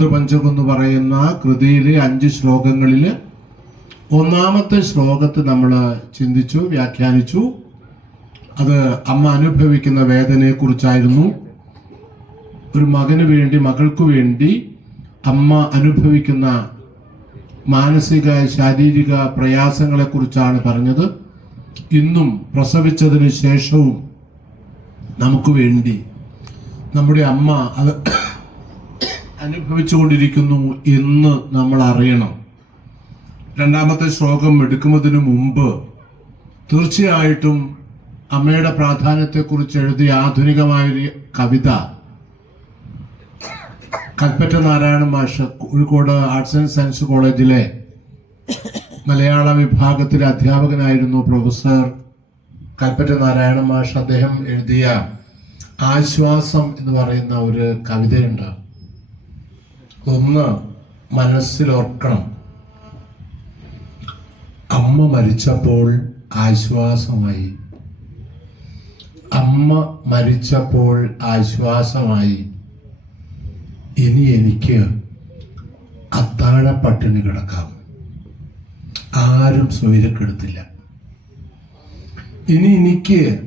പഞ്ചകം എന്ന് പറയുന്ന കൃതിയിലെ അഞ്ച് ശ്ലോകങ്ങളിൽ ഒന്നാമത്തെ ശ്ലോകത്ത് നമ്മൾ ചിന്തിച്ചു വ്യാഖ്യാനിച്ചു. അത് അമ്മ അനുഭവിക്കുന്ന വേദനയെ കുറിച്ചായിരുന്നു ഒരു മകന് വേണ്ടി മകൾക്ക് വേണ്ടി അമ്മ അനുഭവിക്കുന്ന മാനസിക ശാരീരിക പ്രയാസങ്ങളെ കുറിച്ചാണ് പറഞ്ഞത്. ഇന്നും പ്രസവിച്ചതിന് ശേഷവും നമുക്ക് വേണ്ടി നമ്മുടെ അമ്മ അത് അനുഭവിച്ചുകൊണ്ടിരിക്കുന്നു എന്ന് നമ്മൾ അറിയണം. രണ്ടാമത്തെ ശ്ലോകം എടുക്കുന്നതിന് മുമ്പ് തീർച്ചയായിട്ടും അമ്മയുടെ പ്രാധാന്യത്തെക്കുറിച്ച് എഴുതിയ ആധുനികമായൊരു കവിത കൽപ്പറ്റ നാരായണ മാഷ് കോഴിക്കോട് ആർട്സ് ആൻഡ് സയൻസ് കോളേജിലെ മലയാള വിഭാഗത്തിലെ അധ്യാപകനായിരുന്നു പ്രൊഫസർ കൽപ്പറ്റ നാരായണ മാഷ്. അദ്ദേഹം എഴുതിയ ആശ്വാസം എന്ന് പറയുന്ന ഒരു കവിതയുണ്ട്. ഒന്ന് മനസ്സിലോർക്കണം. അമ്മ മരിച്ചപ്പോൾ ആശ്വാസമായി. അമ്മ മരിച്ചപ്പോൾ ആശ്വാസമായി. ഇനി എനിക്ക് അത്താഴ പട്ടിണി കിടക്കാം. ആരും സ്വൈരക്കെടുത്തില്ല ഇനി എനിക്ക്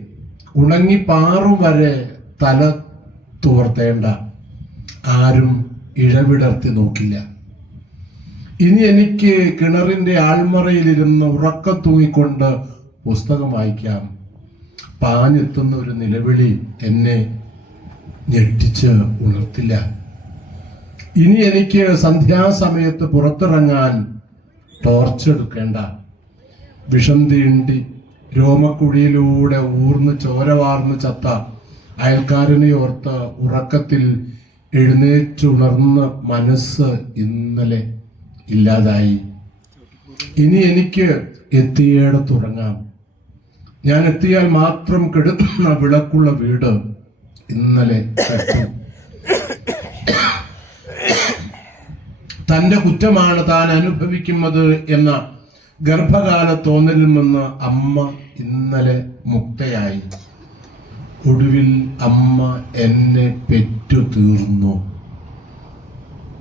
ഉണങ്ങി പാറും വരെ തല തുവർത്തേണ്ട. ആരും ഇഴവിടർത്തി നോക്കില്ല. ഇനി എനിക്ക് കിണറിന്റെ ആൾമറയിലിരുന്ന് ഉറക്കത്തൂങ്ങിക്കൊണ്ട് പുസ്തകം വായിക്കാം. പാഞ്ഞെത്തുന്ന ഒരു നിലവിളി എന്നെ ഞെട്ടിച്ച് ഉണർത്തില്ല. ഇനി എനിക്ക് സന്ധ്യാസമയത്ത് പുറത്തിറങ്ങാൻ ടോർച്ച് എടുക്കേണ്ട. വിഷം തീണ്ടി രോമക്കുഴിയിലൂടെ ഊർന്ന് ചോരവാർന്ന് ചത്ത അയൽക്കാരനെ ഓർത്ത് ഉറക്കത്തിൽ എഴുന്നേറ്റുണർന്ന മനസ്സ് ഇന്നലെ ഇല്ലാതായി. ഇനി എനിക്ക് എത്തിയേടത്തുറങ്ങാം ഞാൻ എത്തിയാൽ മാത്രം കെടുത്തുന്ന വിളക്കുള്ള വീട് ഇന്നലെ തന്റെ കുറ്റമാണ് താൻ അനുഭവിക്കുന്നത് എന്ന ഗർഭകാല തോന്നലിൽ നിന്ന് അമ്മ ഇന്നലെ മുക്തയായി. ഒടുവിൽ അമ്മ എന്നെ പെറ്റു തീർന്നു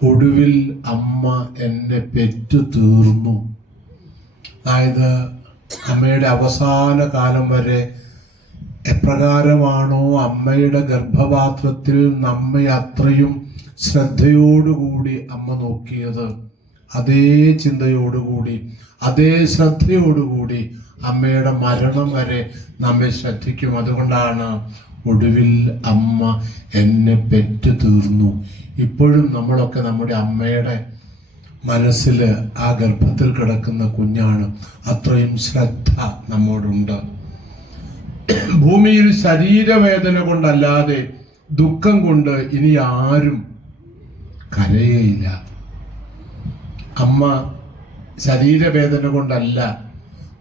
ഒടുവിൽ അമ്മ എന്നെ പെറ്റു തീർന്നു അതായത് അമ്മയുടെ അവസാന കാലം വരെ എപ്രകാരമാണോ അമ്മയുടെ ഗർഭപാത്രത്തിൽ നമ്മെ അത്രയും ശ്രദ്ധയോടുകൂടി അമ്മ നോക്കിയത്. അതേ ചിന്തയോടുകൂടി അതേ ശ്രദ്ധയോടുകൂടി അമ്മയുടെ മരണം വരെ നമ്മെ ശ്രദ്ധിക്കും. അതുകൊണ്ടാണ് ഒടുവിൽ അമ്മ എന്നെ പെറ്റു തീർന്നു. ഇപ്പോഴും നമ്മളൊക്കെ നമ്മുടെ അമ്മയുടെ മനസ്സിൽ ആ ഗർഭത്തിൽ കിടക്കുന്ന കുഞ്ഞാണ്. അത്രയും ശ്രദ്ധ നമ്മോടുണ്ട്. ഭൂമിയിൽ ശരീരവേദന കൊണ്ടല്ലാതെ ദുഃഖം കൊണ്ട് ഇനി ആരും കരയേയില്ല അമ്മ ശരീരവേദന കൊണ്ടല്ല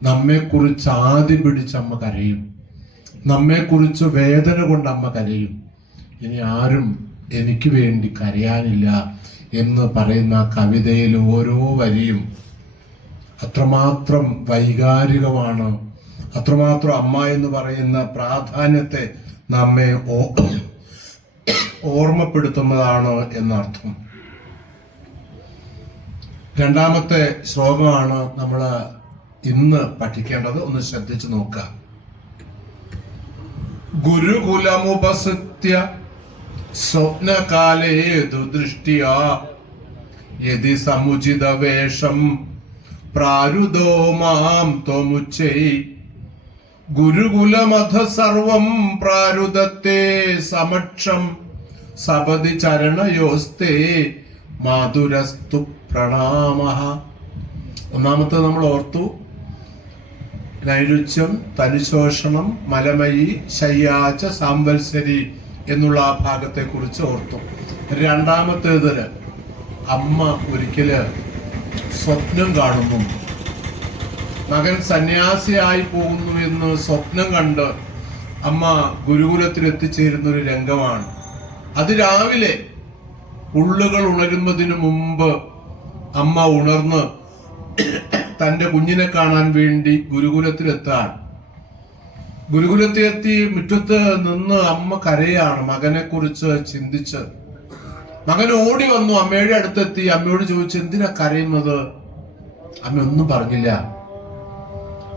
നമ്മെക്കുറിച്ച് ആദ്യം പിടിച്ച് അമ്മ കരയും. നമ്മെക്കുറിച്ച് വേദന കൊണ്ട് അമ്മ കരയും. ഇനി ആരും എനിക്ക് വേണ്ടി കരയാനില്ല എന്ന് പറയുന്ന കവിതയിൽ ഓരോ വരിയും അത്രമാത്രം വൈകാരികമാണ്. അത്രമാത്രം അമ്മ എന്ന് പറയുന്ന പ്രാധാന്യത്തെ നമ്മെ ഓർമ്മപ്പെടുത്തുന്നതാണ് എന്നർത്ഥം. രണ്ടാമത്തെ ശ്ലോകമാണ് നമ്മൾ ഇന്ന് പഠിക്കേണ്ടത് ഒന്ന് ശ്രദ്ധിച്ചു നോക്കുക. ഗുരുകുലമുപസൃത്യ സ്വപ്നകാലേ ദുദൃഷ്ടിയാ യതി സമുചിത വേഷം പ്രാരുദോ മാം ത്വമുച്ചൈ. ഗുരുകുലമധ സർവം പ്രാരുദത്തെ സമക്ഷം സപതി ചരണയോസ്തേ. മാതുരസ്തു പ്രണാമ. ഒന്നാമത്തെ നമ്മൾ ഓർത്തു നൈരുച്യം തനുശോഷണം മലമയി ശയ്യാച്ച സാംവത്സരി എന്നുള്ള ആ ഭാഗത്തെ കുറിച്ച് ഓർത്തു. രണ്ടാമത്തേതിൽ അമ്മ ഒരിക്കൽ സ്വപ്നം കാണുന്നു. മകൻ സന്യാസിയായി പോകുന്നു എന്ന് സ്വപ്നം കണ്ട് അമ്മ ഗുരുകുലത്തിൽ എത്തിച്ചേരുന്ന ഒരു രംഗമാണ്. അത് രാവിലെ ഉള്ളുകൾ ഉണരുന്നതിന് മുമ്പ് അമ്മ ഉണർന്ന് തന്റെ കുഞ്ഞിനെ കാണാൻ വേണ്ടി ഗുരുകുലത്തിലെത്താൻ. ഗുരുകുലത്തിലെത്തി മുറ്റത്ത് നിന്ന് അമ്മ കരയാണ് മകനെ കുറിച്ച് ചിന്തിച്ച്. മകൻ ഓടി വന്നു. അമ്മയുടെ അടുത്തെത്തി. അമ്മയോട് ചോദിച്ചു എന്തിനാ കരയുന്നത്? അമ്മ ഒന്നും പറഞ്ഞില്ല.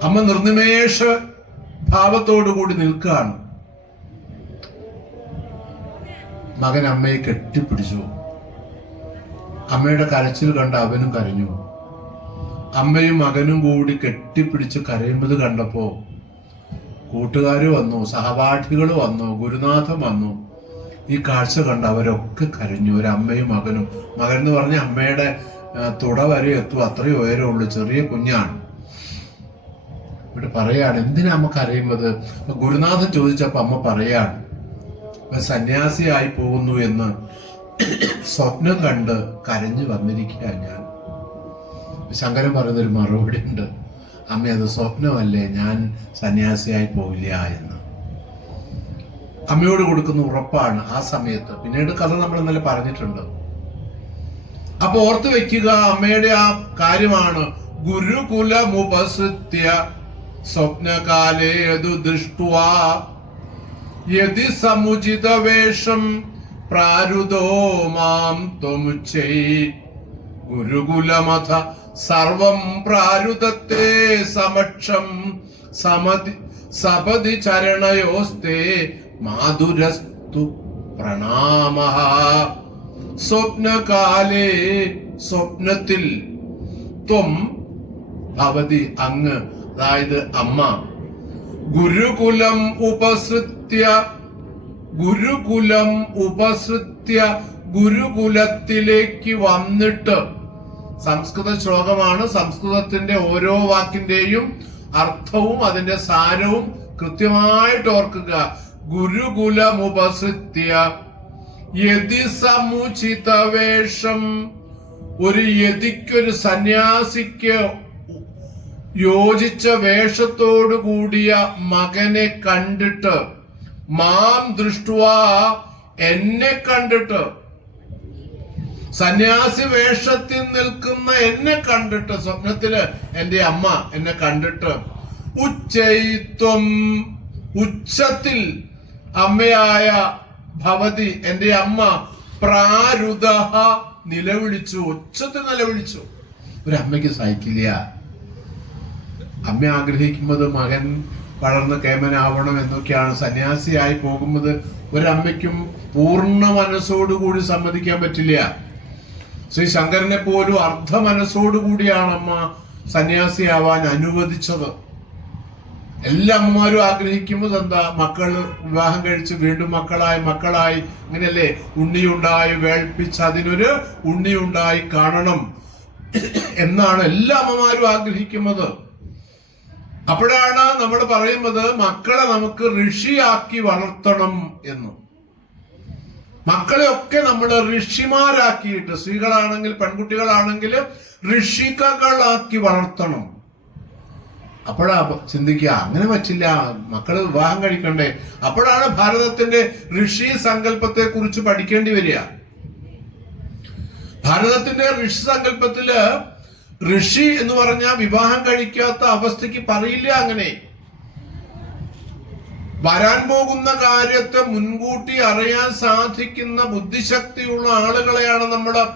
അമ്മ നിർനിമേഷ ഭാവത്തോടു കൂടി നിൽക്കുകയാണ്. മകൻ അമ്മയെ കെട്ടിപ്പിടിച്ചു. അമ്മയുടെ കരച്ചിൽ കണ്ട് അവനും കരഞ്ഞു. അമ്മയും മകനും കൂടി കെട്ടിപ്പിടിച്ച് കരയുന്നത് കണ്ടപ്പോ കൂട്ടുകാർ വന്നു സഹപാഠികൾ വന്നു ഗുരുനാഥൻ വന്നു. ഈ കാഴ്ച കണ്ട് അവരൊക്കെ കരഞ്ഞു. ഒരു അമ്മയും മകനും. മകൻ എന്ന് പറഞ്ഞ അമ്മയുടെ തുട വരെ എത്തും. അത്രയും ഉയരമുള്ളൂ. ചെറിയ കുഞ്ഞാണ്. ഇവിടെ പറയാണ് എന്തിനാ അമ്മ കരയുന്നത്? ഗുരുനാഥൻ ചോദിച്ചപ്പോ അമ്മ പറയാണ് "ഇവൻ സന്യാസിയായി പോകുന്നു എന്ന് സ്വപ്നം കണ്ട് കരഞ്ഞു വന്നിരിക്കുക ഞാൻ. ശങ്കരൻ പറയുന്നൊരു മറുപടി ഉണ്ട്. അമ്മ അത് സ്വപ്നമല്ലേ? ഞാൻ സന്യാസിയായി പോവില്ല എന്ന്. അമ്മയോട് കൊടുക്കുന്ന ഉറപ്പാണ് ആ സമയത്ത്. പിന്നീട് കഥ നമ്മൾ ഇന്നലെ പറഞ്ഞിട്ടുണ്ട്. അപ്പൊ ഓർത്ത് വെക്കുക അമ്മയുടെ ആ കാര്യമാണ്. ഗുരുകുല മുപസൃത്യ സ്വപ്നകാലേ യതു സമുചിത വേഷം പ്രാരുതോ മാം ത്വമുച്ചൈ. ഗുരുകുലമഥ സർവം പ്രാരുതത്തെ സമക്ഷം സമതി സപതി ചരണയോസ്തേ മാധുരസ്തു പ്രണാമ സ്വപ്നകാലേ സ്വപ്നത്തിൽ ത്വം ഭവതി അങ്ങ് അതായത് അമ്മ. ഗുരുകുലം ഉപസൃത്യ ഗുരുകുലം ഉപസൃത്യ ഗുരുകുലത്തിലേക്ക് വന്നിട്ട് സംസ്കൃത ശ്ലോകമാണ്. സംസ്കൃതത്തിന്റെ ഓരോ വാക്കിന്റെയും അർത്ഥവും അതിന്റെ സാരവും കൃത്യമായിട്ട് ഓർക്കുക. ഗുരുകുലം ഉപസൃത്യ യതി സമുചിത വേഷം. ഒരു യതിക്കൊരു സന്യാസിക്ക് യോജിച്ച വേഷത്തോടു കൂടിയ മകനെ കണ്ടിട്ട് മാം ദൃഷ്ടുവാ എന്നെ കണ്ടിട്ട് സന്യാസി വേഷത്തിൽ നിൽക്കുന്ന എന്നെ കണ്ടിട്ട് സ്വപ്നത്തിൽ എന്റെ അമ്മ എന്നെ കണ്ടിട്ട് ഉച്ചയിത്വം ഉച്ചത്തിൽ അമ്മയായ ഭവതി എന്റെ അമ്മ പ്രാരുത നിലവിളിച്ചു ഉച്ചത്തിൽ നിലവിളിച്ചു. ഒരു അമ്മയ്ക്ക് സഹിക്കില്ല. അമ്മ ആഗ്രഹിക്കുന്നത് മകൻ വളർന്ന് കേമനാവണം എന്നൊക്കെയാണ്. സന്യാസിയായി പോകുന്നത് ഒരമ്മയ്ക്കും പൂർണ മനസ്സോടുകൂടി സമ്മതിക്കാൻ പറ്റില്ല. ശ്രീ ശങ്കരനെ പോലും അർദ്ധ മനസ്സോടുകൂടിയാണ് അമ്മ സന്യാസിയാവാൻ അനുവദിച്ചത്. എല്ലാ അമ്മമാരും ആഗ്രഹിക്കുന്നത് എന്താ? മക്കൾ വിവാഹം കഴിച്ച് വീണ്ടും മക്കളായി മക്കളായി അങ്ങനെയല്ലേ ഉണ്ണിയുണ്ടായി വേൾപ്പിച്ച് അതിനൊരു ഉണ്ണിയുണ്ടായി കാണണം എന്നാണ് എല്ലാ അമ്മമാരും ആഗ്രഹിക്കുന്നത്. അപ്പോഴാണ് നമ്മൾ പറയുന്നത് മക്കളെ നമുക്ക് ഋഷിയാക്കി വളർത്തണം എന്ന്. മക്കളെ ഒക്കെ നമ്മൾ ഋഷിമാരാക്കിയിട്ട് സ്ത്രീകളാണെങ്കിൽ പെൺകുട്ടികളാണെങ്കിൽ ഋഷികകളാക്കി വളർത്തണം. അപ്പോഴാ ചിന്തിക്കുക അങ്ങനെ പറ്റില്ല മക്കൾ വിവാഹം കഴിക്കണ്ടേ. അപ്പോഴാണ് ഭാരതത്തിന്റെ ഋഷി സങ്കല്പത്തെ കുറിച്ച് പഠിക്കേണ്ടി വരിക. ഭാരതത്തിന്റെ ഋഷി സങ്കല്പത്തിൽ ഋഷി എന്ന് പറഞ്ഞാൽ വിവാഹം കഴിക്കാത്ത അവസ്ഥയ്ക്ക് പറയില്ല അങ്ങനെ. വരാൻ പോകുന്ന കാര്യത്തെ മുൻകൂട്ടി അറിയാൻ സാധിക്കുന്ന ബുദ്ധിശക്തിയുള്ള ആളുകളെയാണ് നമ്മുടെ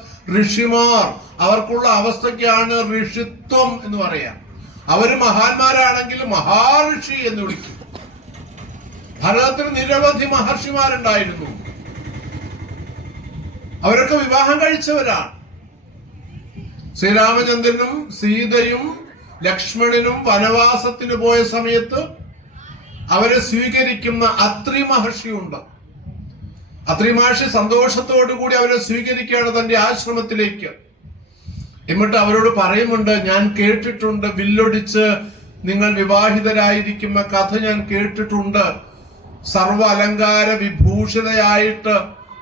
ഋഷിമാർ. അവർക്കുള്ള അവസ്ഥയ്ക്കാണ് ഋഷിത്വം എന്ന് പറയാം. അവർ മഹാന്മാരാണെങ്കിൽ മഹാഋഷി എന്ന് വിളിക്കും. ഭാരതത്തിൽ നിരവധി മഹർഷിമാരുണ്ടായിരുന്നു. അവരൊക്കെ വിവാഹം കഴിച്ചവരാണ്. ശ്രീരാമചന്ദ്രനും സീതയും ലക്ഷ്മണനും വനവാസത്തിന് പോയ സമയത്ത് അവരെ സ്വീകരിക്കുന്ന അത്രി മഹർഷിയുണ്ട് അത്രി മഹർഷി സന്തോഷത്തോടു കൂടി അവരെ സ്വീകരിക്കുകയാണ് തന്റെ ആശ്രമത്തിലേക്ക്. എന്നിട്ട് അവരോട് പറയുമുണ്ട് ഞാൻ കേട്ടിട്ടുണ്ട് വില്ലൊടിച്ച് നിങ്ങൾ വിവാഹിതരായിരിക്കുന്ന കഥ ഞാൻ കേട്ടിട്ടുണ്ട്. സർവ അലങ്കാര വിഭൂഷിതയായിട്ട്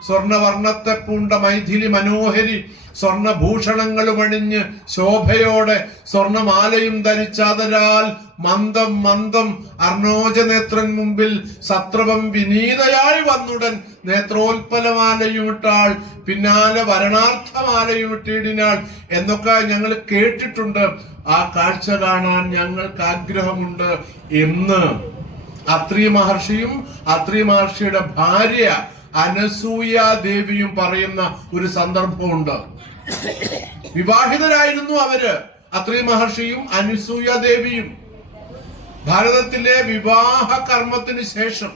സ്വർണവർണത്തെ പൂണ്ട മൈഥിലി മനോഹരി സ്വർണഭൂഷണങ്ങൾ വണിഞ്ഞ് ശോഭയോടെ സ്വർണമാലയും ധരിച്ചാതരാൽ മന്ദം മന്ദം അർണോജ നേത്രൻ മുമ്പിൽ സത്രവം വിനീതയായി വന്നുടൻ നേത്രോൽപ്പലമാലയും ഇട്ടാൾ പിന്നാലെ വരണാർത്ഥമാലയുമിട്ടിടിനാൾ എന്നൊക്കെ ഞങ്ങൾ കേട്ടിട്ടുണ്ട്. ആ കാഴ്ച കാണാൻ ഞങ്ങൾക്ക് ആഗ്രഹമുണ്ട് എന്ന്. അത്രി മഹർഷിയും അത്രി മഹർഷിയുടെ ഭാര്യ അനസൂയ ദേവിയും പറയുന്ന ഒരു സന്ദർഭമുണ്ട്. വിവാഹിതരായിരുന്നു അവർ. അത്രി മഹർഷിയും അനുസൂയ ദേവിയും. ഭാരതത്തിലെ വിവാഹ കർമ്മത്തിന് ശേഷം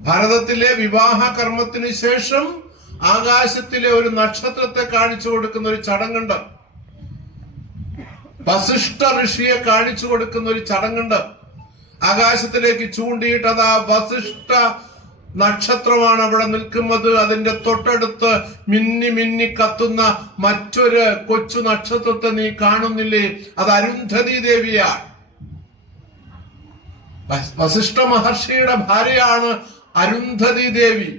ഭാരതത്തിലെ വിവാഹ കർമ്മത്തിന് ശേഷം ആകാശത്തിലെ ഒരു നക്ഷത്രത്തെ കാണിച്ചു കൊടുക്കുന്ന ഒരു ചടങ്ങുണ്ട്. വസിഷ്ഠ ഋഷിയെ കാണിച്ചു കൊടുക്കുന്ന ഒരു ചടങ്ങുണ്ട്. ആകാശത്തിലേക്ക് ചൂണ്ടിയിട്ടതാ വസിഷ്ഠ നക്ഷത്രമാണ് അവിടെ നിൽക്കുന്നത്. അതിന്റെ തൊട്ടടുത്ത് മിന്നി മിന്നി കത്തുന്ന മറ്റൊരു കൊച്ചു നക്ഷത്രത്തെ നീ കാണുന്നില്ലേ? അത് അരുന്ധതി ദേവിയാണ്. വസിഷ്ഠ മഹർഷിയുടെ ഭാര്യയാണ് അരുന്ധതി ദേവി.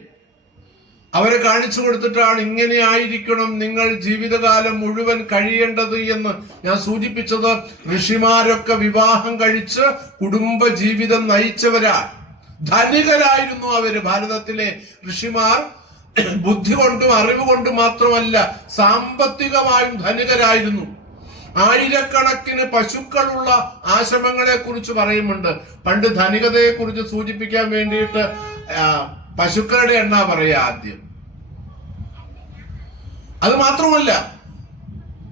അവരെ കാണിച്ചു കൊടുത്തിട്ടാണ് ഇങ്ങനെ ആയിരിക്കണം നിങ്ങൾ ജീവിതകാലം മുഴുവൻ കഴിയേണ്ടത് എന്ന് ഞാൻ സൂചിപ്പിച്ചത്. ഋഷിമാരൊക്കെ വിവാഹം കഴിച്ച് കുടുംബ ജീവിതം നയിച്ചവരാ ധനികരായിരുന്നു അവർ. ഭാരതത്തിലെ ഋഷിമാർ ബുദ്ധി കൊണ്ടും അറിവ് കൊണ്ടും മാത്രമല്ല സാമ്പത്തികമായും ധനികരായിരുന്നു. ആയിരക്കണക്കിന് പശുക്കളുള്ള ആശ്രമങ്ങളെ കുറിച്ച് പറയുന്നുണ്ട് പണ്ട് ധനികതയെ കുറിച്ച് സൂചിപ്പിക്കാൻ വേണ്ടിയിട്ട് പശുക്കളുടെ എണ്ണ പറയാ ആദ്യം. അത് മാത്രമല്ല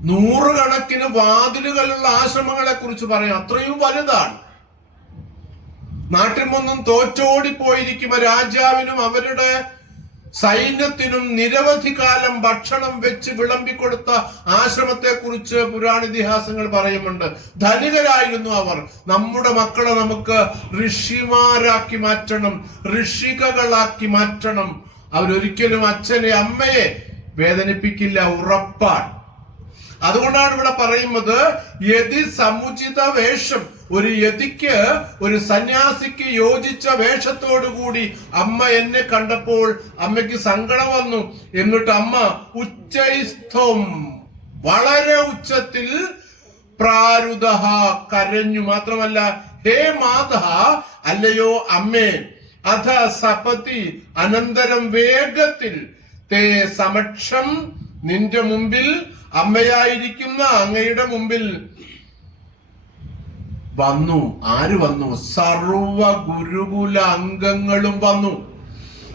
നൂറുകണക്കിന് വാതിലുകളുള്ള ആശ്രമങ്ങളെ കുറിച്ച് പറയാം. അത്രയും വലുതാണ്. നാട്ടിൽ നിന്നും തോറ്റോടിപ്പോയിരിക്കുമ്പോ രാജാവിനും അവരുടെ സൈന്യത്തിനും നിരവധി കാലം ഭക്ഷണം വെച്ച് വിളമ്പിക്കൊടുത്ത ആശ്രമത്തെ കുറിച്ച് പുരാണിതിഹാസങ്ങൾ പറയുന്നുണ്ട്. ധനികരായിരുന്നു അവർ. നമ്മുടെ മക്കളെ നമുക്ക് ഋഷിമാരാക്കി മാറ്റണം ഋഷികകളാക്കി മാറ്റണം. അവരൊരിക്കലും അച്ഛനെ അമ്മയെ വേദനിപ്പിക്കില്ല ഉറപ്പാണ്. അതുകൊണ്ടാണ് ഇവിടെ പറയുന്നത് യതി സമുചിത വേഷം. ഒരു യതിക്ക് ഒരു സന്യാസിക്ക് യോജിച്ച വേഷത്തോടുകൂടി അമ്മ എന്നെ കണ്ടപ്പോൾ അമ്മയ്ക്ക് സങ്കടം വന്നു. എന്നിട്ട് അമ്മ ഉച്ചൈസ്ഥം വളരെ ഉച്ചത്തിൽ പ്രാരുത കരഞ്ഞു. മാത്രമല്ല ഹേ മാതഹ അല്ലയോ അമ്മേ അധ സപതി അനന്തരം വേഗത്തിൽ തേ സമക്ഷം നിന്റെ മുമ്പിൽ അമ്മയായിരിക്കുന്ന അങ്ങയുടെ മുമ്പിൽ വന്നു. ആര് വന്നു? സർവ ഗുരുകുല അംഗങ്ങളും വന്നു.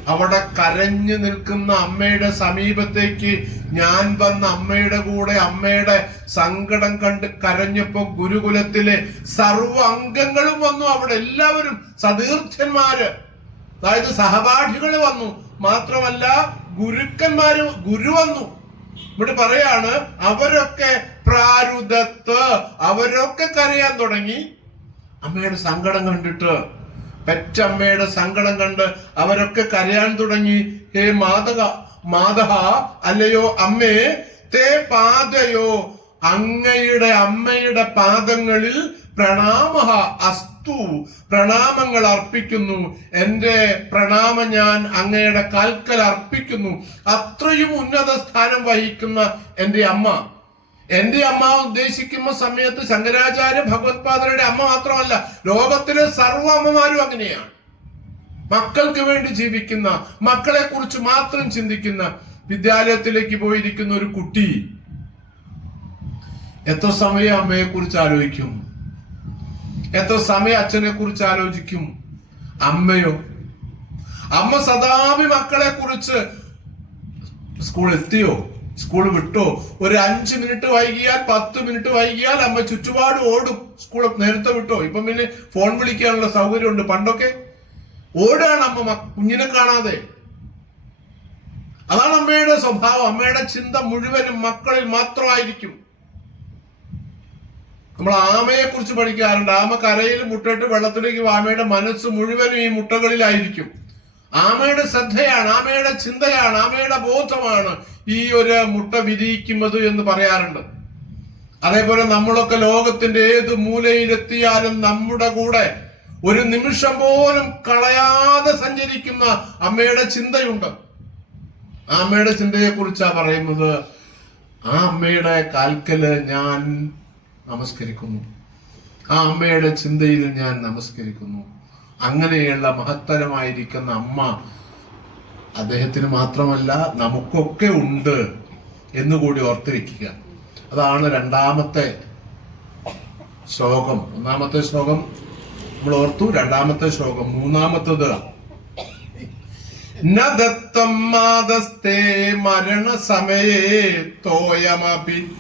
അവിടെ കരഞ്ഞു നിൽക്കുന്ന അമ്മയുടെ സമീപത്തേക്ക് ഞാൻ വന്ന അമ്മയുടെ കൂടെ അമ്മയുടെ സങ്കടം കണ്ട് കരഞ്ഞപ്പോ ഗുരുകുലത്തിലെ സർവ അംഗങ്ങളും വന്നു. അവിടെ എല്ലാവരും സതീർത്ഥന്മാര്. അതായത് സഹപാഠികൾ വന്നു. മാത്രമല്ല ഗുരുക്കന്മാര് ഗുരു വന്നു. ഇവിടെ പറയാണ് അവരൊക്കെ പ്രാരുദത്ത് അവരൊക്കെ കരയാൻ തുടങ്ങി. അമ്മയുടെ സങ്കടം കണ്ടിട്ട് പെറ്റമ്മയുടെ സങ്കടം കണ്ട് അവരൊക്കെ കരയാൻ തുടങ്ങി. ഹേ മാതക മാതഹ അല്ലയോ അമ്മേ തേ പാതയോ അങ്ങയുടെ അമ്മയുടെ പാദങ്ങളിൽ പ്രണാമഹ അസ്തു പ്രണാമങ്ങൾ അർപ്പിക്കുന്നു. എന്റെ പ്രണാമം ഞാൻ അങ്ങയുടെ കാൽക്കൽ അർപ്പിക്കുന്നു. അത്രയും ഉന്നത സ്ഥാനം വഹിക്കുന്ന എന്റെ അമ്മ. എന്റെ അമ്മ ഉദ്ദേശിക്കുന്ന സമയത്ത് ശങ്കരാചാര്യ ഭഗവത്പാദരുടെ അമ്മ മാത്രമല്ല ലോകത്തിലെ സർവ അമ്മമാരും അങ്ങനെയാണ്. മക്കൾക്ക് വേണ്ടി ജീവിക്കുന്ന മക്കളെ കുറിച്ച് മാത്രം ചിന്തിക്കുന്ന വിദ്യാലയത്തിലേക്ക് പോയിരിക്കുന്ന ഒരു കുട്ടി. എത്ര സമയം അമ്മയെ കുറിച്ച് ആലോചിക്കും? എത്ര സമയം അച്ഛനെ കുറിച്ച് ആലോചിക്കും? അമ്മയോ? അമ്മ സദാപി മക്കളെ കുറിച്ച് സ്കൂൾ എത്തിയോ? സ്കൂൾ വിട്ടോ? ഒരു അഞ്ച് മിനിറ്റ് വൈകിയാൽ പത്ത് മിനിറ്റ് വൈകിയാൽ അമ്മ ചുറ്റുപാട് ഓടും. സ്കൂൾ നേരത്തെ വിട്ടോ? ഇപ്പം പിന്നെ ഫോൺ വിളിക്കാനുള്ള സൗകര്യമുണ്ട്. പണ്ടൊക്കെ ഓടാണ് അമ്മ കുഞ്ഞിനെ കാണാതെ. അതാണ് അമ്മയുടെ സ്വഭാവം. അമ്മയുടെ ചിന്ത മുഴുവനും മക്കളിൽ മാത്രമായിരിക്കും. നമ്മൾ ആമയെ കുറിച്ച് പഠിക്കാറുണ്ട്. ആമ കരയിൽ മുട്ടയിട്ട് വെള്ളത്തിലേക്ക്. ആമയുടെ മനസ്സ് മുഴുവനും ഈ മുട്ടകളിലായിരിക്കും. ആമയുടെ ശ്രദ്ധയാണ് ആമയുടെ ചിന്തയാണ് ആമയുടെ ബോധമാണ് ഈ ഒരു മുട്ട വിരിയിക്കുന്നത് എന്ന് പറയാറുണ്ട്. അതേപോലെ നമ്മളൊക്കെ ലോകത്തിന്റെ ഏത് മൂലയിലെത്തിയാലും നമ്മുടെ കൂടെ ഒരു നിമിഷം പോലും കളയാതെ സഞ്ചരിക്കുന്ന അമ്മയുടെ ചിന്തയുണ്ട്. ആ അമ്മയുടെ ചിന്തയെ കുറിച്ചാ പറയുന്നത് ആ അമ്മയുടെ കാൽക്കൽ ഞാൻ നമസ്കരിക്കുന്നു. ആ അമ്മയുടെ ചിന്തയിൽ ഞാൻ നമസ്കരിക്കുന്നു. അങ്ങനെയുള്ള മഹത്തരമായിരിക്കുന്ന അമ്മ അദ്ദേഹത്തിന് മാത്രമല്ല നമുക്കൊക്കെ ഉണ്ട് എന്നുകൂടി ഓർത്തിരിക്കുക. അതാണ് രണ്ടാമത്തെ ശ്ലോകം. ഒന്നാമത്തെ ശ്ലോകം നമ്മൾ ഓർത്തു രണ്ടാമത്തെ ശ്ലോകം. മൂന്നാമത്തത് ദത്തം മാതസ്തേ മരണസമയേ തോയമപി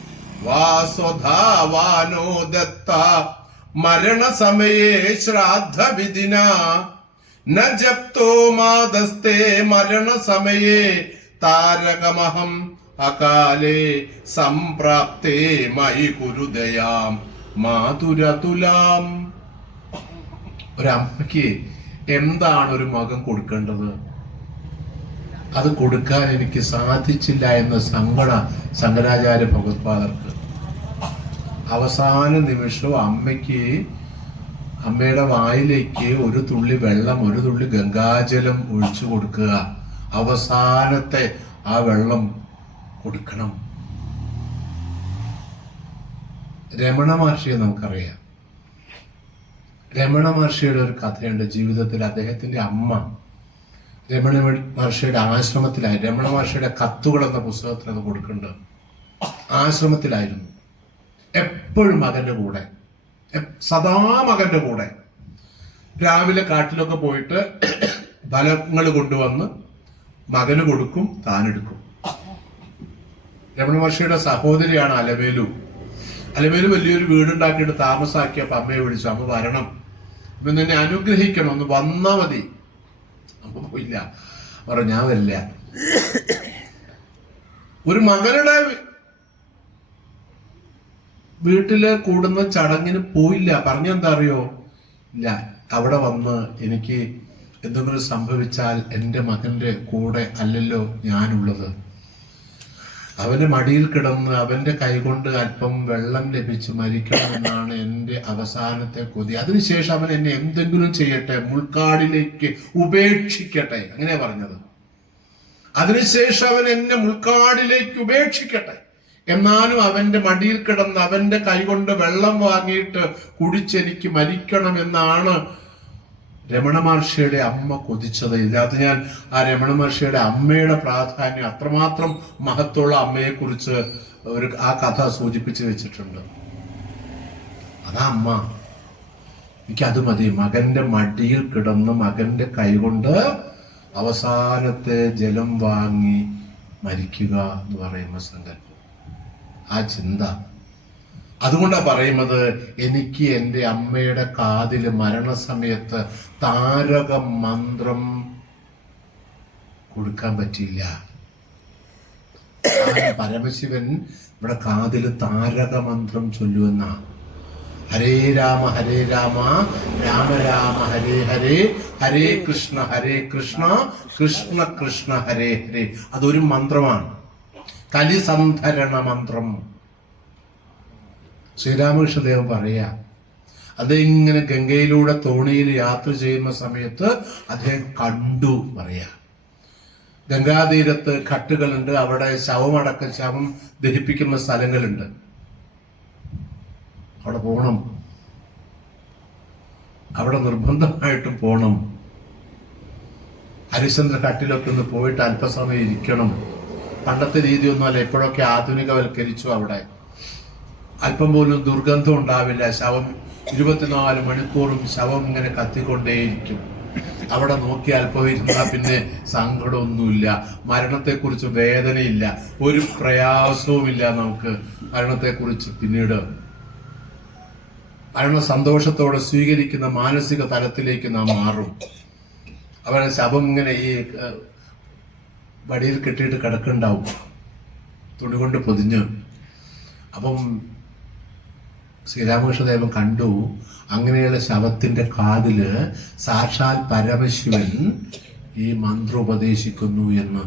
വാസ്വധാവാനോ ദത്ത മരണസമയേ ശ്രാദ്ധവിധിന. ന ജപ്തോ മാതസ്തേ മരണസമയേ താരകമഹം അകാലേ സംപ്രാപ്തേ മൈ കുരുദയാം മാതുരതുലാം ഒരമ്മയ്ക്ക് എന്താണ് ഒരു മകൻ കൊടുക്കേണ്ടത്? അത് കൊടുക്കാൻ എനിക്ക് സാധിച്ചില്ല എന്ന സങ്കട ശങ്കരാചാര്യ ഭഗവത്പാദർക്ക്. അവസാന നിമിഷം അമ്മയ്ക്ക് അമ്മയുടെ വായിലേക്ക് ഒരു തുള്ളി വെള്ളം ഒരു തുള്ളി ഗംഗാജലം ഒഴിച്ചു കൊടുക്കുക. അവസാനത്തെ ആ വെള്ളം കൊടുക്കണം. രമണ മഹർഷിയെ നമുക്കറിയാം. രമണ മഹർഷിയുടെ ഒരു കഥയുണ്ട്. ജീവിതത്തിൽ അദ്ദേഹത്തിന്റെ അമ്മ രമണ മഹർഷിയുടെ ആശ്രമത്തിലായി രമണ മഹർഷിയുടെ കത്തുകൾ എന്ന പുസ്തകത്തിൽ അത് കൊടുക്കുന്നുണ്ട്. ആശ്രമത്തിലായിരുന്നു. എപ്പോഴും മകന്റെ കൂടെ. സദാ മകന്റെ കൂടെ. രാവിലെ കാട്ടിലൊക്കെ പോയിട്ട് ഫലങ്ങൾ കൊണ്ടുവന്ന് മകന് കൊടുക്കും താനെടുക്കും. രമണ മഹർഷിയുടെ സഹോദരിയാണ് അലവേലു. അലവേലു വലിയൊരു വീടുണ്ടാക്കിയിട്ട് താമസാക്കിയപ്പോ അമ്മയെ വിളിച്ചു അമ്മ വരണം. അപ്പൊ എന്നെ അനുഗ്രഹിക്കണം. ഒന്ന് വന്നാൽ മതി. പോയില്ല. പറഞ്ഞു ഞാൻ വരില്ല. ഒരു മകനുടെ വീട്ടിൽ കൂടുന്ന ചടങ്ങിന് പോയില്ല. പറഞ്ഞെന്താ അറിയോ? ഇല്ല അവിടെ വന്ന് എനിക്ക് എന്തെങ്കിലും സംഭവിച്ചാൽ എന്റെ മകന്റെ കൂടെ അല്ലല്ലോ ഞാനുള്ളത്. അവന്റെ മടിയിൽ കിടന്ന് അവന്റെ കൈകൊണ്ട് അല്പം വെള്ളം ലഭിച്ച് മരിക്കണമെന്നാണ് എന്റെ അവസാനത്തെ കൊതി. അതിനുശേഷം അവൻ എന്നെ എന്തെങ്കിലും ചെയ്യട്ടെ മുൾക്കാടിലേക്ക് ഉപേക്ഷിക്കട്ടെ അങ്ങനെ പറഞ്ഞത്. അതിനുശേഷം അവൻ എന്നെ മുൾക്കാടിലേക്ക് ഉപേക്ഷിക്കട്ടെ. എന്നാലും അവന്റെ മടിയിൽ കിടന്ന് അവന്റെ കൈകൊണ്ട് വെള്ളം വാങ്ങിയിട്ട് കുടിച്ചെനിക്ക് മരിക്കണം എന്നാണ് രമണ മഹർഷിയുടെ അമ്മ കൊതിച്ചത് ഇതിനകത്ത് ഞാൻ ആ രമണ മഹർഷിയുടെ അമ്മയുടെ പ്രാധാന്യം അത്രമാത്രം മഹത്തുള്ള അമ്മയെ കുറിച്ച് ഒരു ആ കഥ സൂചിപ്പിച്ചു വെച്ചിട്ടുണ്ട്. അതാ അമ്മ. എനിക്കത് മതി. മകന്റെ മടിയിൽ കിടന്ന് മകന്റെ കൈകൊണ്ട് അവസാനത്തെ ജലം വാങ്ങി മരിക്കുക എന്ന് പറയുന്ന സങ്കല്പം ആ ചിന്ത. അതുകൊണ്ടാ പറയുന്നത് എനിക്ക് എന്റെ അമ്മയുടെ കാതിൽ മരണസമയത്ത് താരക മന്ത്രം കൊടുക്കാൻ പറ്റിയില്ല. പരമശിവൻ ഇവിടെ കാതിൽ താരക മന്ത്രം ചൊല്ലുവെന്ന. ഹരേ രാമ ഹരേ രാമ രാമ രാമ ഹരേ ഹരേ ഹരേ കൃഷ്ണ ഹരേ കൃഷ്ണ കൃഷ്ണ കൃഷ്ണ ഹരേ ഹരേ. അതൊരു മന്ത്രമാണ്. കലിസന്ധരണ മന്ത്രം. ശ്രീരാമകൃഷ്ണദേവൻ പറയാ അതിങ്ങനെ ഗംഗയിലൂടെ തോണിയിൽ യാത്ര ചെയ്യുന്ന സമയത്ത് അദ്ദേഹം കണ്ടു പറയാ. ഗംഗാതീരത്ത് ഘട്ടുകളുണ്ട് അവിടെ ശവമടക്കം ശവം ദഹിപ്പിക്കുന്ന സ്ഥലങ്ങളുണ്ട്. അവിടെ പോണം. അവിടെ നിർബന്ധമായിട്ട് പോണം. ഹരിശ്ചന്ദ്ര ഘട്ടിലൊക്കെ ഒന്ന് പോയിട്ട് അല്പസമയം ഇരിക്കണം. പണ്ടത്തെ രീതിയൊന്നുമല്ല ഇപ്പോഴൊക്കെ ആധുനികവൽക്കരിച്ചു അവിടെ. അല്പം പോലും ദുർഗന്ധം ഉണ്ടാവില്ല. ശവം ഇരുപത്തിനാല് മണിക്കൂറും ശവം ഇങ്ങനെ കത്തിക്കൊണ്ടേയിരിക്കും. അവിടെ നോക്കി അല്പം ഇരുന്നാൽ പിന്നെ സങ്കടമൊന്നുമില്ല. മരണത്തെക്കുറിച്ച് വേദനയില്ല. ഒരു പ്രയാസവുമില്ല നമുക്ക് മരണത്തെക്കുറിച്ച് പിന്നീട്. മരണ സന്തോഷത്തോടെ സ്വീകരിക്കുന്ന മാനസിക തലത്തിലേക്ക് നാം മാറും. അവരുടെ ശവം ഇങ്ങനെ ഈ വടിയിൽ കെട്ടിയിട്ട് കിടക്കുന്നുണ്ടാവും തുണി കൊണ്ട് പൊതിഞ്ഞ്. അപ്പം ശ്രീരാമകൃഷ്ണദേവൻ കണ്ടു. അങ്ങനെയുള്ള ശവത്തിന്റെ കാതിൽ സാക്ഷാൽ പരമശിവൻ ഈ മന്ത്രം ഉപദേശിക്കുന്നു എന്ന്.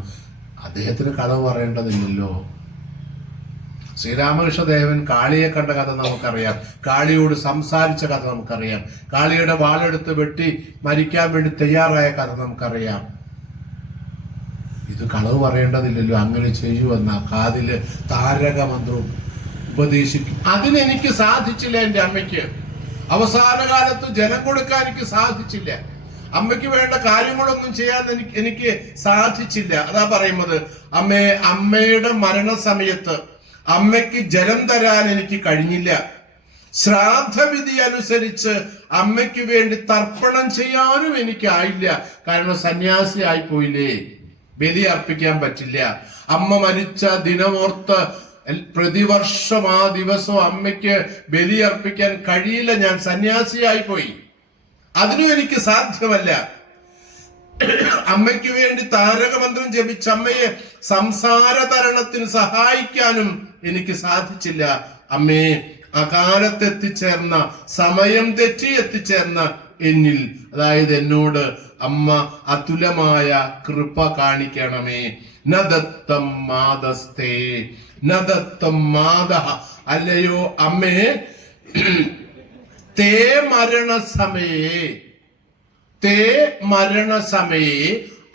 അദ്ദേഹത്തിന് കളവ് പറയേണ്ടതില്ലല്ലോ. ശ്രീരാമകൃഷ്ണദേവൻ കാളിയെ കണ്ട കഥ നമുക്കറിയാം. കാളിയോട് സംസാരിച്ച കഥ നമുക്കറിയാം. കാളിയുടെ വാളെടുത്ത് വെട്ടി മരിക്കാൻ വേണ്ടി തയ്യാറായ കഥ നമുക്കറിയാം. ഇത് കളവ് പറയേണ്ടതില്ലല്ലോ. അങ്ങനെ ചെയ്യുമെന്ന കാതിൽ താരക മന്ത്രവും ഉപദേശിക്കും. അതിനെനിക്ക് സാധിച്ചില്ല എന്റെ അമ്മയ്ക്ക്. അവസാന കാലത്ത് ജലം കൊടുക്കാൻ എനിക്ക് സാധിച്ചില്ല. അമ്മയ്ക്ക് വേണ്ട കാര്യങ്ങളൊന്നും ചെയ്യാൻ എനിക്ക് എനിക്ക് സാധിച്ചില്ല. അതാ പറയുന്നത് അമ്മയെ അമ്മയുടെ മരണസമയത്ത് അമ്മയ്ക്ക് ജലം തരാൻ എനിക്ക് കഴിഞ്ഞില്ല. ശ്രാദ്ധവിധി അനുസരിച്ച് അമ്മയ്ക്ക് വേണ്ടി തർപ്പണം ചെയ്യാനും എനിക്കായില്ല. കാരണം സന്യാസി ആയിപ്പോയില്ലേ ബലി അർപ്പിക്കാൻ പറ്റില്ല. അമ്മ മരിച്ച ദിനമോർത്ത് പ്രതിവർഷം ആ ദിവസം അമ്മയ്ക്ക് ബലി അർപ്പിക്കാൻ കഴിയില്ല. ഞാൻ സന്യാസിയായി പോയി. അതിനും എനിക്ക് സാധ്യമല്ല. അമ്മയ്ക്ക് വേണ്ടി താരകമന്ത്രം ജപിച്ച അമ്മയെ സംസാര തരണത്തിന് സഹായിക്കാനും എനിക്ക് സാധിച്ചില്ല. അമ്മേ അകാലത്ത് എത്തിച്ചേർന്ന സമയം തെറ്റി എത്തിച്ചേർന്ന എന്നിൽ അതായത് എന്നോട് അമ്മ അതുലമായ കൃപ കാണിക്കണമേ. നദത്തം മാതസ്തേ നദത്തം മാത അല്ലയോ അമ്മേ തേ മരണസമയേ തേ മരണസമയേ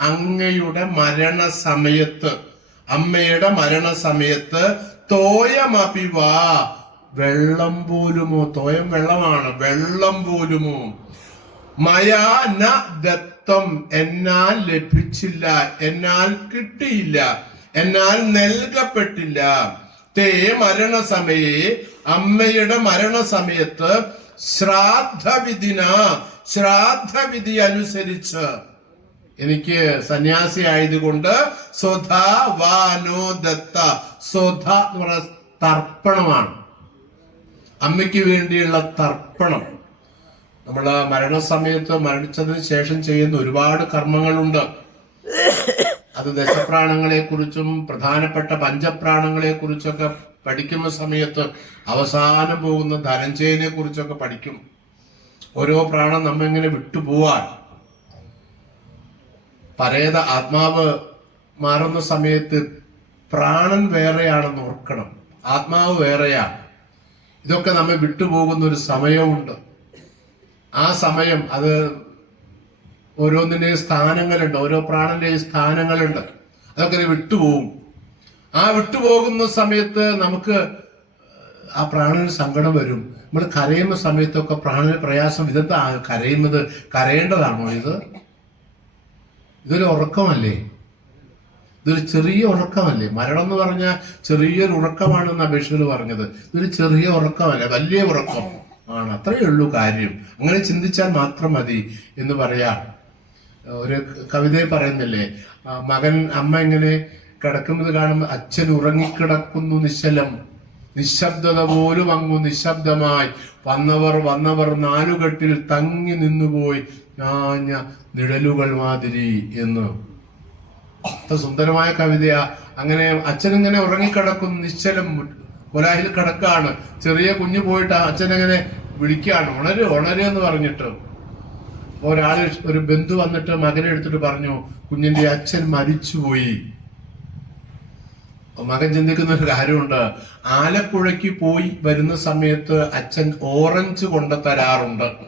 അങ്ങയുടെ മരണസമയത്ത് അമ്മയുടെ മരണസമയത്ത് തോയമപിവ വെള്ളം പോലുമോ? തോയം വെള്ളമാണ്. വെള്ളം പോലുമോ? മയാ ന ദത്തം എന്നാൽ ലഭിച്ചില്ല എന്നാൽ കിട്ടിയില്ല എന്നാൽ നൽകപ്പെട്ടില്ല. തേ മരണസമയെ അമ്മയുടെ മരണസമയത്ത് ശ്രാദ്ധവിധിന ശ്രാദ്ധവിധി അനുസരിച്ച്. എനിക്ക് സന്യാസി ആയതുകൊണ്ട് സ്വധ വാനോ ദത്ത സ്വധ എന്ന് പറയുന്ന തർപ്പണമാണ്. അമ്മയ്ക്ക് വേണ്ടിയുള്ള തർപ്പണം. നമ്മൾ മരണസമയത്ത് മരണിച്ചതിന് ശേഷം ചെയ്യുന്ന ഒരുപാട് കർമ്മങ്ങളുണ്ട്. അത് ദശപ്രാണങ്ങളെ കുറിച്ചും പ്രധാനപ്പെട്ട പഞ്ചപ്രാണങ്ങളെ കുറിച്ചൊക്കെ പഠിക്കുന്ന സമയത്ത് അവസാനം പോകുന്ന ധനഞ്ജയനെ കുറിച്ചൊക്കെ പഠിക്കും. ഓരോ പ്രാണം നമ്മെങ്ങനെ വിട്ടുപോവാൻ പരേത ആത്മാവ് മാറുന്ന സമയത്ത് പ്രാണൻ വേറെയാണെന്ന് ഓർക്കണം. ആത്മാവ് വേറെയാണ്. ഇതൊക്കെ നമ്മെ വിട്ടുപോകുന്ന ഒരു സമയമുണ്ട് ആ സമയം അത് ഓരോന്നിന്റെയും സ്ഥാനങ്ങളുണ്ട് ഓരോ പ്രാണന്റെയും സ്ഥാനങ്ങളുണ്ട്. അതൊക്കെ വിട്ടുപോകും. ആ വിട്ടുപോകുന്ന സമയത്ത് നമുക്ക് ആ പ്രാണന് സങ്കടം വരും. നമ്മൾ കരയുന്ന സമയത്തൊക്കെ പ്രാണന് പ്രയാസം ഇതെന്താ കരയുന്നത്? കരയേണ്ടതാണോ ഇത്? ഇതൊരു ഉറക്കമല്ലേ? ഇതൊരു ചെറിയ ഉറക്കമല്ലേ? മരണം എന്ന് പറഞ്ഞാൽ ചെറിയൊരു ഉറക്കമാണെന്ന് അപേക്ഷകൾ പറഞ്ഞത്. ഇതൊരു ചെറിയ ഉറക്കമല്ലേ? വലിയ ഉറക്കം. ആണ്. അത്രയേ ഉള്ളൂ കാര്യം. അങ്ങനെ ചിന്തിച്ചാൽ മാത്രം മതി എന്ന് പറയാ. ഒരു കവിതയെ പറയുന്നില്ലേ മകൻ അമ്മ ഇങ്ങനെ കിടക്കുന്നത് കാണുമ്പോൾ അച്ഛൻ ഉറങ്ങിക്കിടക്കുന്നു നിശ്ചലം. നിശബ്ദത പോലും അങ്ങു നിശബ്ദമായി. വന്നവർ വന്നവർ നാലുകെട്ടിൽ തങ്ങി നിന്നുപോയി. ഞാഞ്ഞ നിഴലുകൾ മാതിരി എന്ന്. സുന്ദരമായ കവിതയാ. അങ്ങനെ അച്ഛൻ ഇങ്ങനെ ഉറങ്ങിക്കിടക്കുന്നു നിശ്ചലം. കൊലാഹിൽ കിടക്കാണ്. ചെറിയ കുഞ്ഞു പോയിട്ട് അച്ഛൻ എങ്ങനെ വിളിക്കുകയാണ് ഉണര് ഉണര് എന്ന് പറഞ്ഞിട്ട്. ഒരാൾ ഒരു ബന്ധു വന്നിട്ട് മകനെ എടുത്തിട്ട് പറഞ്ഞു കുഞ്ഞിന്റെ അച്ഛൻ മരിച്ചുപോയി. മകൻ ചിന്തിക്കുന്ന ഒരു കാര്യമുണ്ട്. ആലപ്പുഴയ്ക്ക് പോയി വരുന്ന സമയത്ത് അച്ഛൻ ഓറഞ്ച് കൊണ്ടു തരാറുണ്ട്.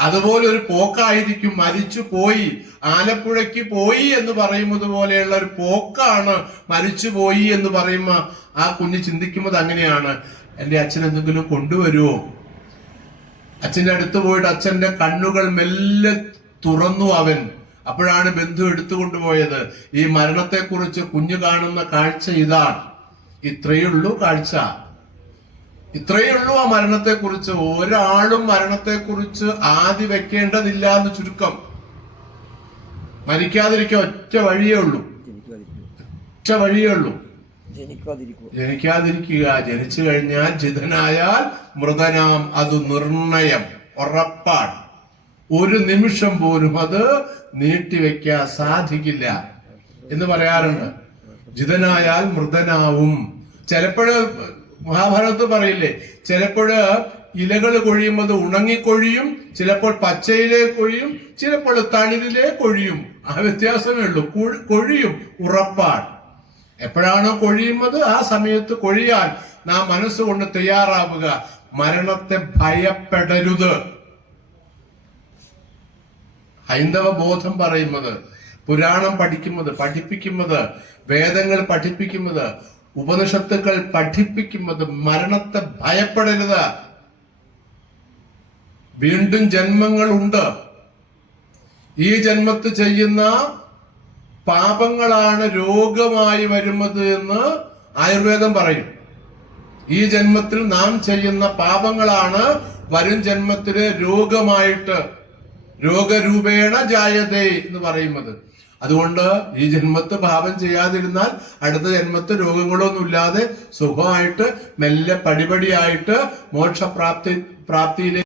അതുപോലെ ഒരു പോക്കായിരിക്കും. മരിച്ചു പോയി. ആലപ്പുഴയ്ക്ക് പോയി എന്ന് പറയുന്നത് പോലെയുള്ള ഒരു പോക്കാണ് മരിച്ചു പോയി എന്ന് പറയുമ്പോ ആ കുഞ്ഞ് ചിന്തിക്കുന്നത് അങ്ങനെയാണ്. എന്റെ അച്ഛൻ എന്തെങ്കിലും കൊണ്ടുവരുമോ അച്ഛന്റെ അടുത്ത് പോയിട്ട് അച്ഛന്റെ കണ്ണുകൾ മെല്ലെ തുറന്നു അവൻ. അപ്പോഴാണ് ബന്ധു എടുത്തു കൊണ്ടുപോയത് ഈ മരണത്തെക്കുറിച്ച് കുഞ്ഞു കാണുന്ന കാഴ്ച ഇതാണ് ഇത്രയേ ഉള്ളൂ കാഴ്ച. ഇത്രയേ ഉള്ളൂ ആ മരണത്തെക്കുറിച്ച്. ഒരാളും മരണത്തെക്കുറിച്ച് ആദ്യ വെക്കേണ്ടതില്ല എന്ന് ചുരുക്കം. മരിക്കാതിരിക്കാൻ ഒറ്റ വഴിയേ ഉള്ളൂ. ഒറ്റ വഴിയേ ഉള്ളൂ. ജനിക്കാതിരിക്കുക. ജനിച്ചു കഴിഞ്ഞാൽ ജിതനായാൽ മൃതനാം. അത് നിർണയം. ഉറപ്പാണ്. ഒരു നിമിഷം പോലും അത് നീട്ടിവെക്കാൻ സാധിക്കില്ല എന്ന് പറയാറുണ്ട്. ജിതനായാൽ മൃതനാവും. ചിലപ്പോഴ് മഹാഭാരതത്തിൽ പറയില്ലേ ചിലപ്പോഴ് ഇലകൾ കൊഴിയുമ്പോൾ ഉണങ്ങിക്കൊഴിയും ചിലപ്പോൾ പച്ചയിലെ കൊഴിയും ചിലപ്പോൾ തളിരിലെ കൊഴിയും. ആ വ്യത്യാസമേ ഉള്ളൂ. കൊഴി- കൊഴിയും ഉറപ്പാണ്. എപ്പോഴാണോ കൊഴിയുന്നത് ആ സമയത്ത് കൊഴിയാൻ നാം മനസ്സുകൊണ്ട് തയ്യാറാവുക. മരണത്തെ ഭയപ്പെടരുത്. ഹൈന്ദവ ബോധം പറയുന്നത് പുരാണം പഠിക്കുന്നത് പഠിപ്പിക്കുന്നത് വേദങ്ങൾ പഠിപ്പിക്കുന്നത് ഉപനിഷത്തുക്കൾ പഠിപ്പിക്കുന്നത് മരണത്തെ ഭയപ്പെടരുത്. വീണ്ടും ജന്മങ്ങൾ ഉണ്ട് ഈ ജന്മത്ത് ചെയ്യുന്ന പാപങ്ങളാണ് രോഗമായി വരുന്നത് എന്ന് ആയുർവേദം പറയും. ഈ ജന്മത്തിൽ നാം ചെയ്യുന്ന പാപങ്ങളാണ് വരും ജന്മത്തിലെ രോഗമായിട്ട് രോഗരൂപേണ ജായതേ എന്ന് പറയുന്നത്. അതുകൊണ്ട് ഈ ജന്മത്ത് പാപം ചെയ്യാതിരുന്നാൽ അടുത്ത ജന്മത്ത് രോഗങ്ങളൊന്നും ഇല്ലാതെ സുഖമായിട്ട് മെല്ലെ പടിപടിയായിട്ട് മോക്ഷപ്രാപ്തി പ്രാപ്തിയിലേക്ക്